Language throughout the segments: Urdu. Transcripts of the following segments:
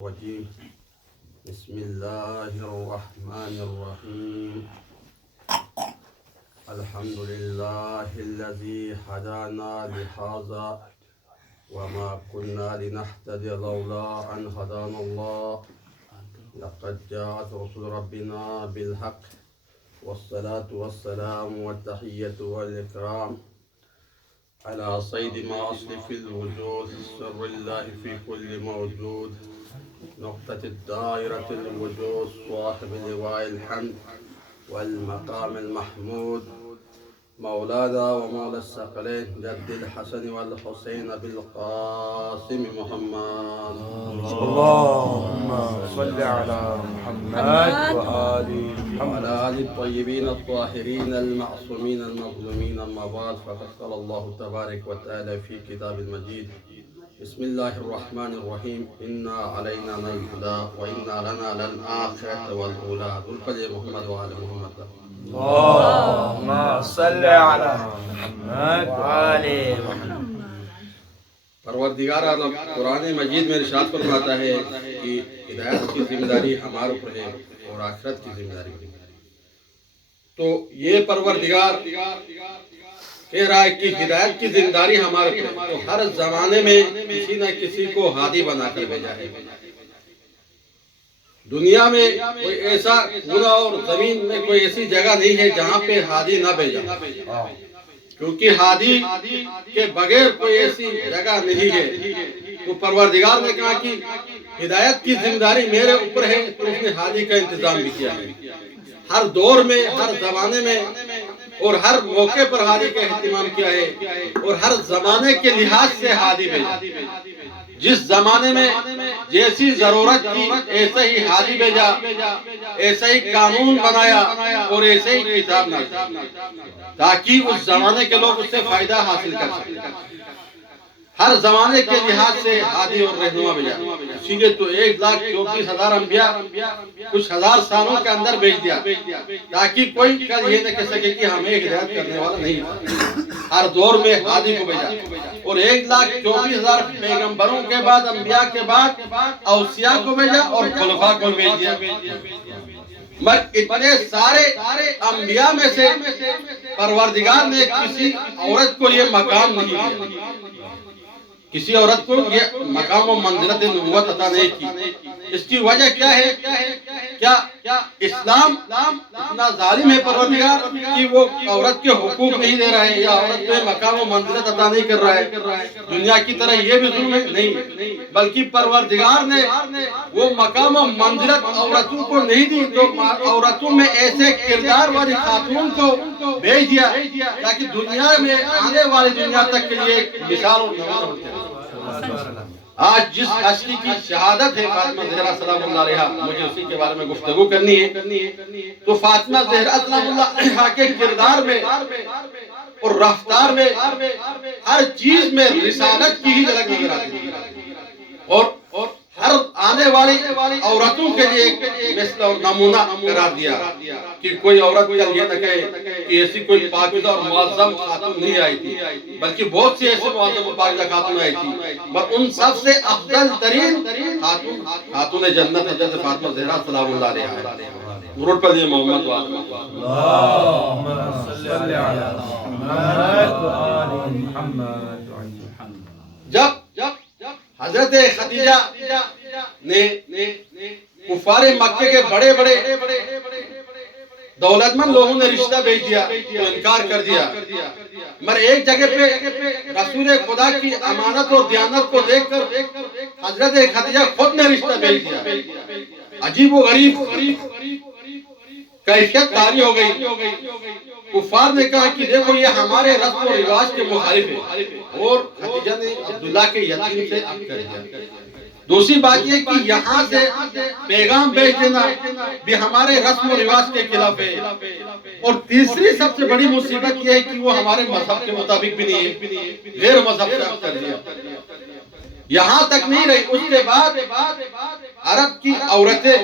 الرجيم بسم الله الرحمن الرحيم الحمد لله الذي هدانا لهذا وما كنا لنهتدي لولا أن هدانا الله لقد جاءت رسل ربنا بالحق والصلاة والسلام والتحية والإكرام على صيد ما أصل في الوجود سر الله في كل موجود نقطة الدائرة الوجود صاحب لواء الحمد والمقام المحمود مولانا ومولى الثقلين جد الحسن والحسين بالقاسم محمد اللهم صل على محمد وآل محمد وعلى آل الطيبين الطاهرين المعصومين المظلومين أما بعد فقد قال الله تبارك وتعالى في كتاب المجيد بسم الله الرحمن الرحيم إنا علينا الهدى وإنا لنا للآخرة والأولى ذل محمد وآل محمد اللهم صل على محمد وآل محمد. پروردگار عالم قرآن مجید میں ارشاد فرماتا ہے کہ ہدایت کی ذمہ داری ہمارے اوپر ہے اور آخرت کی ذمہ داری ہے. تو یہ پروردگار کہہ رہا ہے کہ ہدایت کی ذمہ داری ہمارے اوپر ہے. تو ہر زمانے میں کسی نہ کسی کو ہادی بنا کر بھیجا ہے. دنیا میں کوئی ایسا گناہ اور زمین میں کوئی ایسی جگہ نہیں ہے جہاں پہ ہادی نہ بھیجا، کیونکہ ہادی کے بغیر کوئی ایسی جگہ نہیں ہے. تو پروردگار نے کہا کہ ہدایت کی ذمہ داری میرے اوپر ہے، تو اس نے ہادی کا انتظام بھی کیا ہے. ہر دور میں، ہر زمانے میں اور ہر موقع پر ہادی کا اہتمام کیا ہے اور ہر زمانے کے لحاظ سے ہادی بھیجا. جس زمانے میں جیسی ضرورت کی ایسا ہی ہادی بھیجا، ایسا ہی قانون بنایا اور ایسا ہی کتاب نازل تاکہ اس زمانے کے لوگ اس سے فائدہ حاصل کر سکیں. ہر زمانے کے لحاظ سے ہادی اور رہنما بھیجا. اسی لیے تو 1,34,000 انبیاء کچھ ہزار سالوں کے اندر بھیج دیا تاکہ کوئی کل یہ نہ کہہ سکے کہ ہمیں ہدایت کرنے والا نہیں تھا. ہر دور میں ہادی کو بھیجا اور 1,24,000 پیغمبروں کے بعد، انبیاء کے بعد اوصیاء کو بھیجا اور خلفاء کو بھیج دیا. مگر اتنے سارے انبیاء میں سے پروردگار نے کسی عورت کو یہ مقام نہیں دیا، کسی عورت کو یہ مقام و منزلت نبوت عطا نہیں کی. اس کی وجہ کیا ہے؟ کیا اسلام اتنا ظالم ہے پروردگار کہ وہ عورت کے حقوق نہیں دے رہا ہے یا عورت کو مقام و منزلت عطا نہیں کر رہا ہے؟ دنیا کی طرح یہ بھی ظلم ہے؟ نہیں، بلکہ پروردگار نے وہ مقام و منزلت عورتوں کو نہیں دی تو عورتوں میں ایسے کردار والی خاتون کو بھیج دیا تاکہ دنیا میں آنے والی دنیا تک کے لیے ایک مثال اور نمونہ ہوتے ہیں. آج جس ہستی کی شہادت ہے فاطمہ زہرا سلام اللہ علیہا، مجھے اسی کے بارے میں گفتگو کرنی ہے. تو فاطمہ زہرا سلام اللہ علیہا کے کردار میں اور رفتار میں ہر چیز میں رسالت کی ہی جھلک نظر آتی ہے اور ہر آنے والی عورتوں کے لیے ایک مثل اور نمونہ قرار دیا کہ کوئی عورت کل یہ نہ کہے کہ ایسی کوئی پاکیزہ اور معظم خاتون نہیں آئی تھی، بلکہ بہت سی ایسے معظم اور پاکیزہ خاتون آئی تھی، اور ان سب سے افضل ترین خاتون جنت حضرت فاطمہ زہرا سلام اللہ علیہا ہے. درود پڑھیے محمد و آل محمد. اللهم صل على محمد وآل محمد. جب حضرت خدیجہ نے کفار مکہ کے بڑے دولت مند لوگوں نے رشتہ بھیج دیا تو انکار کر دیا، مگر ایک جگہ پہ رسول خدا کی امانت اور دیانت کو دیکھ کر حضرت خدیجہ خود نے رشتہ بھیج دیا. عجیب و غریب کیفیت طاری ہو گئی. کفار نے کہا کہ دیکھو یہ ہمارے رسم و رواج کے مخالف ہے، اور خدیجہ نے عبداللہ کے یتیم سے عقد کر دیا. دوسری بات یہ کہ یہاں سے پیغام بھیج دینا بھی ہمارے رسم و رواج کے خلاف ہے. اور تیسری سب سے بڑی مصیبت یہ ہے کہ وہ ہمارے مذہب کے مطابق بھی نہیں ہے، غیر مذہب سے عقد کر دیا. یہاں تک نہیں رہی، اس کے بعد عرب کی عورتیں،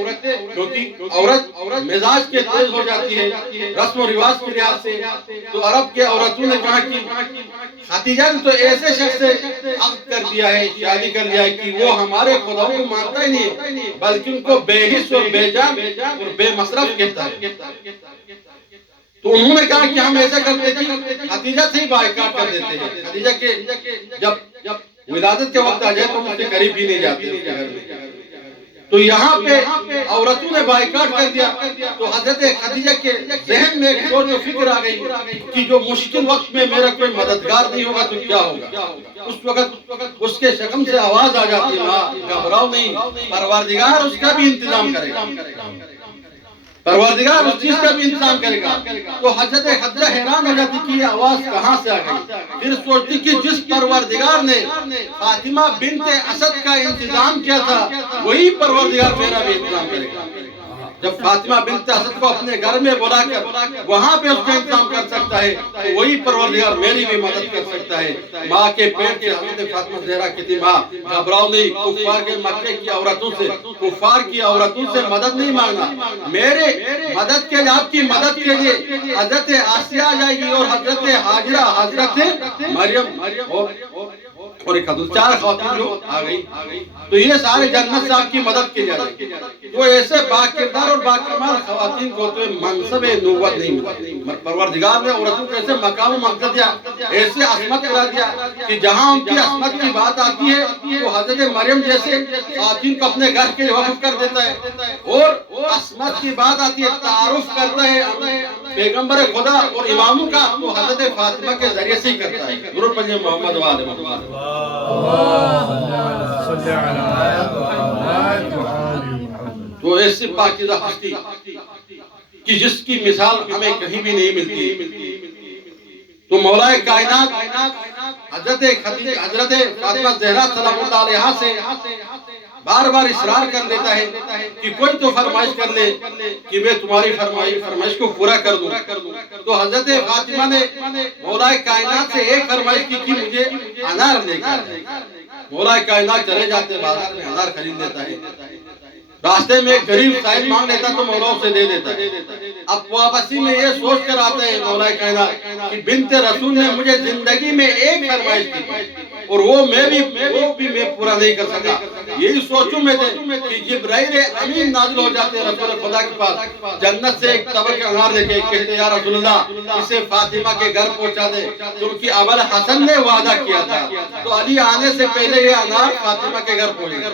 کیونکہ عورت مزاج کے تیز ہو جاتی ہے رسم و رواج کے لحاظ سے، تو عرب کے عورتوں نے کہا کہ خدیجہ نے تو ایسے شخص سے عقد کر دیا ہے، شادی کر لیا ہے کہ وہ ہمارے خداؤں کو مانتا ہی نہیں بلکہ ان کو بے حس اور بے جان اور بے مصرف کہتا ہے۔ تو انہوں نے کہا کہ ہم ایسا کرتے کہ خدیجہ سے ہی بائیکاٹ کر دیتے ہیں، خدیجہ کے جب ولادت کے وقت آ جائے تو ان کے قریب ہی نہیں جاتے اس کے گھر میں۔ تو یہاں پہ عورتوں نے بائیکاٹ کر دیا، تو حضرت خدیجہ کے ذہن میں ایک سوچ و فکر آ گئی کہ جو مشکل وقت میں میرا کوئی مددگار نہیں ہوگا تو کیا ہوگا۔ اس وقت اس کے شکم سے آواز آ جاتی ہے، ماں گھبراؤ نہیں، پروردگار اس کا بھی انتظام کرے گا، پروردگار اس چیز کا بھی انتظام کرے گا۔ تو حضرت خدیجہ حیران ہو جاتی کہ یہ آواز کہاں سے آ گئی، پھر سوچتی کہ جس پروردگار نے فاطمہ بنت اسد کا انتظام کیا تھا وہی پروردگار میرا بھی انتظام کرے گا۔ جب فاطمہ بنت اسد کو اپنے گھر میں بلا کر وہاں پہ اس کا انتظام کر سکتا ہے تو وہی پروردگار میری بھی مدد کر سکتا ہے۔ ماں کے پیٹ سے حضرت فاطمہ زہرا کہتی، ماں گھبراؤ نہیں، کفار کے مکے کی عورتوں سے، کفار کی عورتوں سے مدد نہیں مانگنا، میرے مدد کے لیے، آپ کی مدد کے لیے حضرت آسیہ آ جائے گی اور حضرت ہاجرہ، حضرت مریم اور ایک حضرت، 4 خواتین جو آ گئی، تو یہ سارے جنت سے آپ کی مدد کی جائے گی۔ تو ایسے باکردار اور باکمال خواتین کو تو منصب نبوت نہیں ملا، پروردگار نے عورتوں کو ایسے مقام و منصب دیا، ایسے عصمت کرا دیا کہ جہاں ان کی عصمت کی بات آتی ہے تو حضرت مریم جیسے خواتین کو اپنے گھر کے وقف کر دیتا ہے، اور عصمت کی بات آتی ہے، تعارف کرتا ہے پیغمبر خدا اور اماموں کا تو حضرت فاطمہ کے ذریعے سے ہی کرتا ہے۔ درود پڑھیے محمد وآل محمد۔ تو ایسی پاکیزہ ہستی کہ جس کی مثال ہمیں کہیں بھی نہیں ملتی، تو مولا کائنات حضرت فاطمہ زہرا سلام اللہ علیہا سے بار بار اصرار کر دیتا ہے کہ کوئی تو فرمائش کر لے کہ میں تمہاری فرمائش کو پورا کر دوں۔ تو حضرت فاطمہ نے مولا کائنات سے ایک فرمائش کی کہ مجھے انار لے کر دے۔ مولا کائنات چلے جاتے بازار میں، انار خرید لیتا ہے، راستے میں ایک غریب سائل مانگ لیتا تو مولا اسے دے دیتا ہے۔ اب واپسی میں یہ سوچ کر آتا ہے مولا کائنات کہ بنت رسول نے مجھے زندگی میں ایک فرمائش کی اور وہ بھی میں پورا نہیں کر سکا۔ یہی سوچوں میں تھے کہ جبرائیل امین نازل ہو جاتے ہیں رسول خدا کے پاس، جنت سے ایک طبق انار لے کے کہتے یا رسول اللہ اسے فاطمہ کے گھر پہنچا دے، کیونکہ ابو الحسن نے وعدہ کیا تھا تو علی آنے سے پہلے یہ انار فاطمہ کے گھر پہنچے گا۔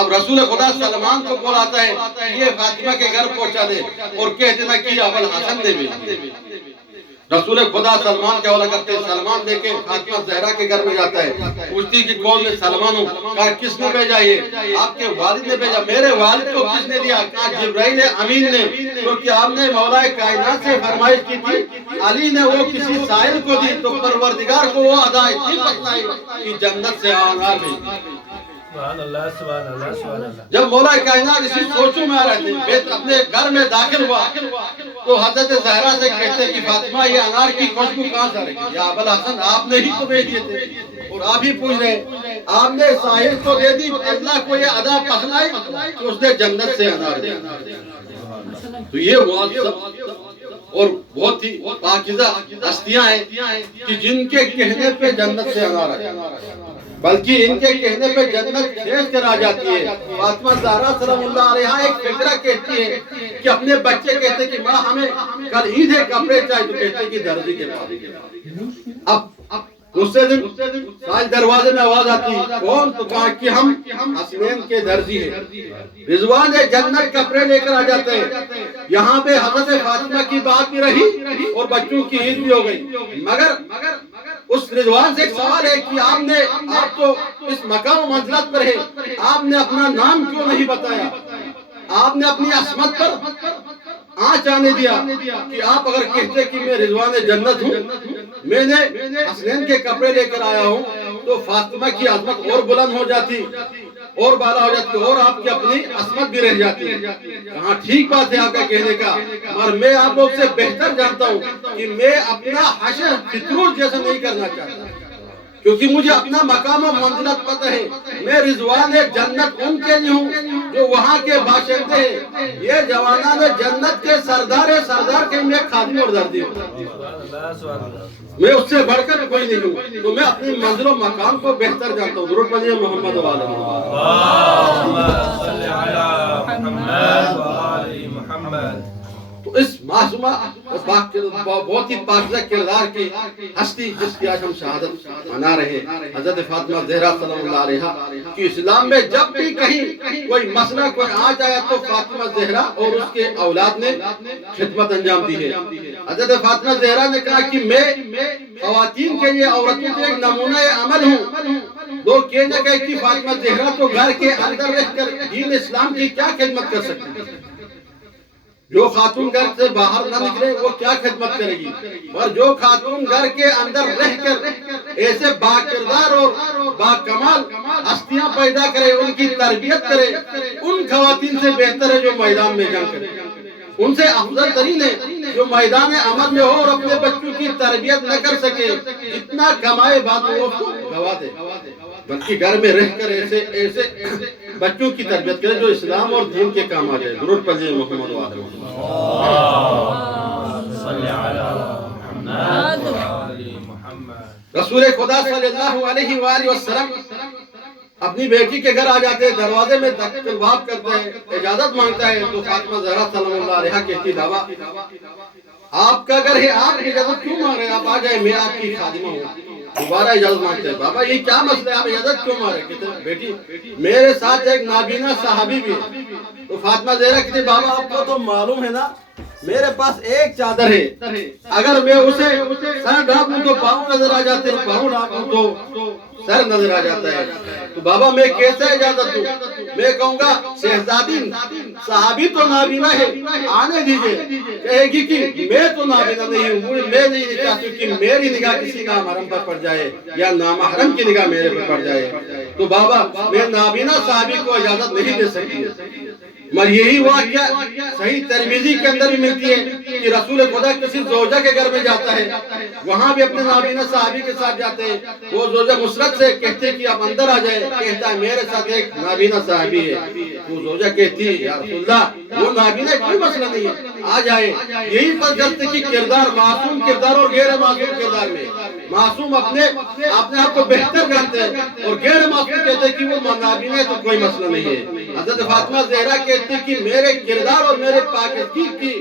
اب رسول خدا سلمان کو بلاتا ہے یہ فاطمہ کے گھر پہنچا دے اور کہہ دینا کہ ابو الحسن نے بھی۔ رسول خدا سلمان کے حوالہ کرتے ہیں، سلمان لے کے فاطمہ زہرا کے گھر میں جاتا ہے، پوچھتی کہ کون میں سلمان ہوں، کہا کس نے بھیجا یہ؟ آپ کے والد نے بھیجا۔ میرے والد کو کس نے دیا؟ کہا جبرائیل امین نے، کیونکہ آپ نے مولا کائنات سے فرمائش کی تھی علی نے وہ کسی سائل کو دی تو پروردگار کو وہ ادا اتنی پسند آئی کہ جنت سے انار بھیجی۔ سبحان اللہ، سبحان اللہ، سبحان اللہ۔ جب مولا کائنات اسی سوچوں میں آ رہے تھے، اپنے گھر میں داخل ہوا تو حضرت زہرا سے کہتے کہ فاطمہ یہ انار کی خوشبو کہاں سے آ رہی ہے؟ یا ابو الحسن آپ نے ہی تو بھیج دیے تھے اور آپ ہی پوچھ رہے، آپ نے ساحل کو دے دی، اللہ کو یہ ادا پسند آئی تو اس نے جنت سے انار دیا۔ تو یہ اور بہت ہی پاکیزہ ہستیاں ہیں کہ جن کے کہنے پہ جنت سے انار آئے، بلکہ ان کے کہنے پہ جنت کھینچ کر آ جاتی ہے۔ فاطمہ زہرا سلام اللہ علیہا ایک فکرہ کہتی ہے کہ اپنے بچے کہتے کہ ماں ہمیں کل عید ہے کپڑے چاہیے، تو کہتے کہ درزی کے پاس۔ اب دوسرے دن سائل دروازے میں آواز آتی کون؟ تو کہا کہ ہم حسنین کے درزی ہیں۔ رضوان جنت کپڑے لے کر آ جاتے ہیں۔ یہاں پہ حضرت فاطمہ کی بات بھی رہی اور بچوں کی عید بھی ہو گئی، مگر اس رضوان سے ایک سوال ہے کہ آپ تو اس مقام و منزلت پر ہے، آپ نے اپنا نام کیوں نہیں بتایا؟ آپ نے اپنی عصمت پر آنچ آنے دیا کہ آپ اگر کہتے کہ میں رضوان جنت ہوں، میں نے حسنین کے کپڑے لے کر آیا ہوں، تو فاطمہ کی عظمت اور بلند ہو جاتی اور بالا ہو جاتی اور آپ کی اپنی عصمت بھی رہ جاتی۔ کہاں ٹھیک بات ہے آپ کا کہنے کا، اور میں آپ لوگ سے بہتر جانتا ہوں کہ میں اپنا حشر فطرور جیسا نہیں کرنا چاہتا۔ کیونکہ مجھے اپنا مقام و منزلت پتہ ہے. میں رضوان جنت ان کے لیے ہوں جو وہاں کے باشندے ہیں. یہ جوانان جنت کے سردار کے میں خادم اور دردی ہوں. میں اس سے بڑھ کر کوئی نہیں ہوں. تو میں اپنی منزل و مقام کو بہتر جانتا ہوں. درود پڑھیے محمد و آل محمد. تو اس معصومہ بہت ہی پاکیزہ کردار کی ہستی جس کی آج ہم شہادت منا رہے ہیں، حضرت فاطمہ زہرا سلام اللہ علیہا کہ اسلام میں جب بھی کہیں کوئی مسئلہ کوئی آج آیا تو فاطمہ زہرا اور اس کے اولاد نے خدمت انجام دی ہے. حضرت فاطمہ زہرا نے کہا کہ میں خواتین کے لیے عورتوں کے ایک نمونہ عمل ہوں. لوگ کہنے گئے کہ فاطمہ زہرا تو گھر کے اندر رہ کر دین اسلام کی کیا خدمت کر سکتی ہے؟ جو خاتون گھر سے باہر نہ نکلے وہ کیا خدمت کرے گی؟ اور جو خاتون گھر کے اندر رہ کر ایسے با کردار اور با کمال ہستیاں پیدا کرے، ان کی تربیت کرے، ان خواتین سے بہتر ہے جو میدان میں جنگ کرے. ان سے افضل ترین ہے جو میدان عمل میں ہو اور اپنے بچوں کی تربیت نہ کر سکے، جتنا کمائے بعد میں وہ اس کو گوا دے، بلکہ گھر میں رہ کر ایسے بچوں کی تربیت کرے جو اسلام اور دین کے کام آ جائے. درود پڑھیے محمد و آل محمد. رسول خدا صلی اللہ علیہ وآلہ وسلم اپنی بیٹی کے گھر آ جاتے ہیں، دروازے میں بات کرتے ہیں، اجازت مانگتا ہے تو فاطمہ زہرا سلام اللہ علیہا کہتی بابا آپ کا گھر ہے، آپ اجازت کیوں مانگ رہے ہیں؟ آپ آ جائیں، میں آپ کی خادمہ ہوں. دوبارہ اجازت مانگتے ہیں، بابا یہ کیا مسئلہ ہے، آپ اجازت کیوں مانگ رہے ہیں؟ کہتے ہیں بیٹی میرے ساتھ ایک نابینا صحابی بھی ہے. تو فاطمہ زہرا کہتی بابا آپ کو تو معلوم ہے نا میرے پاس ایک چادر ہے، اگر میں اسے سر ڈھانپوں تو پاؤں نظر آ جاتے ہیں، پاؤں ڈھانپوں تو سر نظر آ جاتا ہے. تو بابا میں کیسے اجازت دوں؟ میں کہوں گا شہزادی صحابی تو نابینا ہے، آنے دیجئے. کہے گی کہ میں تو نابینا نہیں ہوں، میں نہیں چاہتی کہ میری نگاہ کسی نامحرم پر پڑ جائے یا نامحرم کی نگاہ میرے پر پڑ جائے. تو بابا میں نابینا صحابی کو اجازت نہیں دے سکتی. مگر یہی واقعہ صحیح ترمذی کے اندر بھی ملتی ہے کہ رسول خدا کسی زوجہ کے گھر میں جاتا ہے، وہاں بھی اپنے نابینا صحابی کے ساتھ جاتے ہیں. وہ زوجہ مسرت سے کہتے کہ آپ اندر آ جائے، کہتا ہے میرے ساتھ ایک نابینا صحابی ہے. وہ زوجہ کہتی ہے یا رسول اللہ وہ نابینا کوئی مسئلہ نہیں ہے، آ جائے. یہی پر جلتے کی کردار معصوم کردار اور غیر معصوم کردار میں معصوم اپنے آپ کو بہتر جانتے ہیں اور غیر معصوم کہتے ہیں کہ وہ نابینا ہے تو کوئی مسئلہ نہیں ہے. حضرت فاطمہ زہرا کہتی کہ میرے کردار اور میرے پاکیزگی کی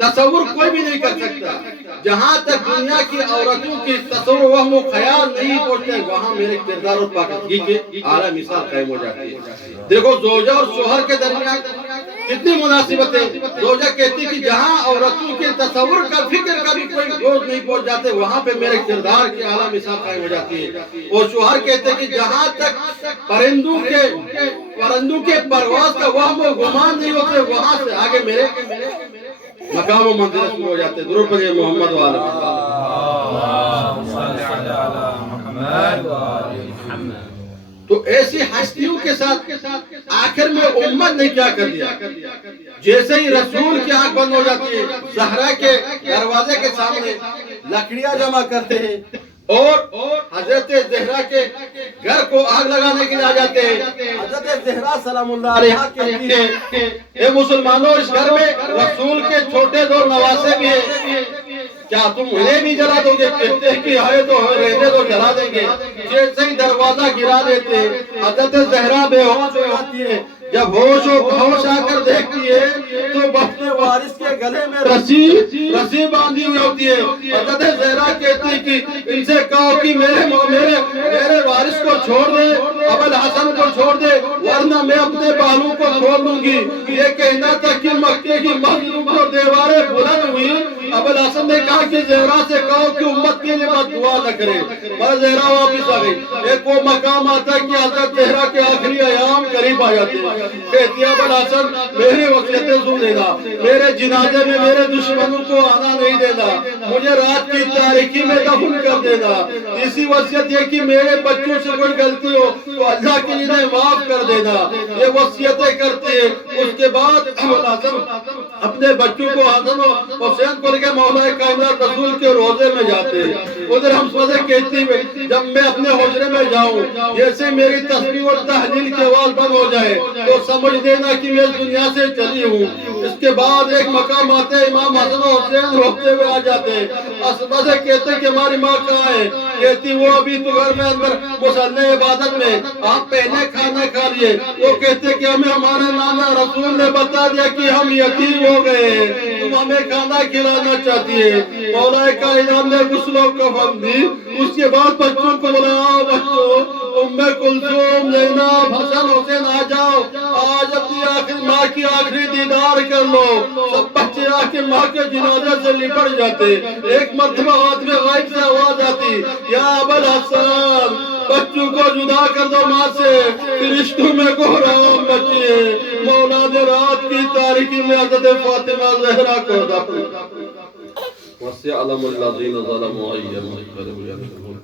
تصور کوئی بھی نہیں کر سکتا. جہاں تک دنیا کی عورتوں کی تصور وہم و خیال نہیں پہنچتے، وہاں میرے کردار اور پاکیزگی کی اعلیٰ مثال قائم ہو جاتی ہے. دیکھو زوجہ اور شوہر کے درمیان کتنی مناسبت ہے. زوجہ کہتی کہ جہاں عورتوں کے تصور کا فکر کا بھی کوئی روز نہیں پہنچ جاتے، وہاں پہ میرے کردار کی اعلیٰ مثال قائم ہو جاتی ہے. اور شوہر کہتے کہ جہاں تک پرندوں کے پرواز کا وہم و گمان نہیں ہوتے، وہاں سے آگے میرے مقام و منزل شروع ہو جاتے. درود پڑھیے محمد و آل محمد. تو ایسی ہستیوں کے ساتھ آخر میں امت نے کیا کر دیا؟ جیسے ہی رسول کی آنکھ بند ہو جاتی ہے، زہرا کے دروازے کے سامنے لکڑیاں جمع کرتے ہیں اور حضرت زہرا کے گھر کو آگ لگانے کے لیے آ جاتے ہیں. حضرت زہرا سلام اللہ علیہا کہتی ہے اے مسلمانوں اس گھر میں رسول کے چھوٹے دو نواسے بھی ہیں، کیا تم انہیں بھی جلا دو گے؟ کہتے ہیں کہ آئے تو رہنے دو، جلا دیں گے. جیسے ہی دروازہ گرا دیتے ہیں، حضرت زہرا بے ہوش ہو جاتی ہے. جب ہوش آ کر دیکھتی ہے تو اپنے وارث کے گلے میں رسی باندھی ہوئی ہوتی ہے. حضرت زہرا کہتی ہے کہ ان سے کہو کہ میرے وارث کو چھوڑ دے، ابوالحسن کو چھوڑ دے، ورنہ میں اپنے بالوں کو چھوڑ دوں گی. یہ کہنا تھا کہ مکے کی مسجدوں کو دیواریں بلند ہوئی. ابوالحسن نے کہا کہ زہرا سے کہو کہ امت کے لیے بد دعا نہ کرے. پر زہرا واپس آ گئی. ایک وہ مقام آتا ہے کہ حضرت زہرا کے آخری ایام قریب آ جاتے ہیں. کہتی ہے ابوالحسن میری وصیتیں سن لینا، میرے جنازے میں میرے دشمنوں کو آنا نہیں دینا، مجھے رات کی تاریکی میں دفن کر دینا. اسی وصیت یہ کہ میرے بچوں سے کوئی غلطی ہو تو اللہ کے لیے معاف کر دینا. یہ وصیتیں کرتے ہیں. اس کے بعد ابوالحسن اپنے بچوں کو حسن و حسین کو چل کے مولا کائنات رسول کے روزے میں جاتے ادھر ہم سوچے کہتی ہیں جب میں اپنے حجرے میں جاؤں جیسے میری تسبیح اور تحلیل کی آواز بند ہو جائے تو سمجھ دینا کہ میں اس دنیا سے چلی ہوں۔ اس کے بعد ایک مقام آتے امام حسن و حسین روتے ہوئے آ جاتے اسبا سے کہتے کہ ہماری ماں کہاں ہے؟ کہتی وہ ابھی تو گھر میں اندر مصلی عبادت میں، آپ پہلے کھانا کھا لیے۔ وہ کہتے کہ ہمیں ہمارے نانا رسول نے بتا دیا کہ ہم یتیم ہو گئے ہیں، تم ہمیں کھانا کھلانا چاہتی ہے۔ مولا کائنات نے غسل و کفن دی۔ اس کے بعد بچوں کو بلایا، بچوں ام کلثوم زینب حسن حسین آ جاؤ، آج اپنی آخر ماں کی آخری دیدار کر لو۔ سب بچے آ کے ماں کے جنازہ سے لپٹ جاتے۔ ایک مرتبہ ہاتھ میں غائب سے آواز آتی، یا ابوالحسن بچوں کو جدا کر دو ماں سے، فرشتوں میں کوہرام بچے۔ مولا نے رات کی تاریکی میں حضرت فاطمہ زہرا کو دفن وَسِيَعْلَمُ الَّذِينَ ظَلَمُوا أَيَّ مُنقَلِبٍ يَنقَلِبُونَ۔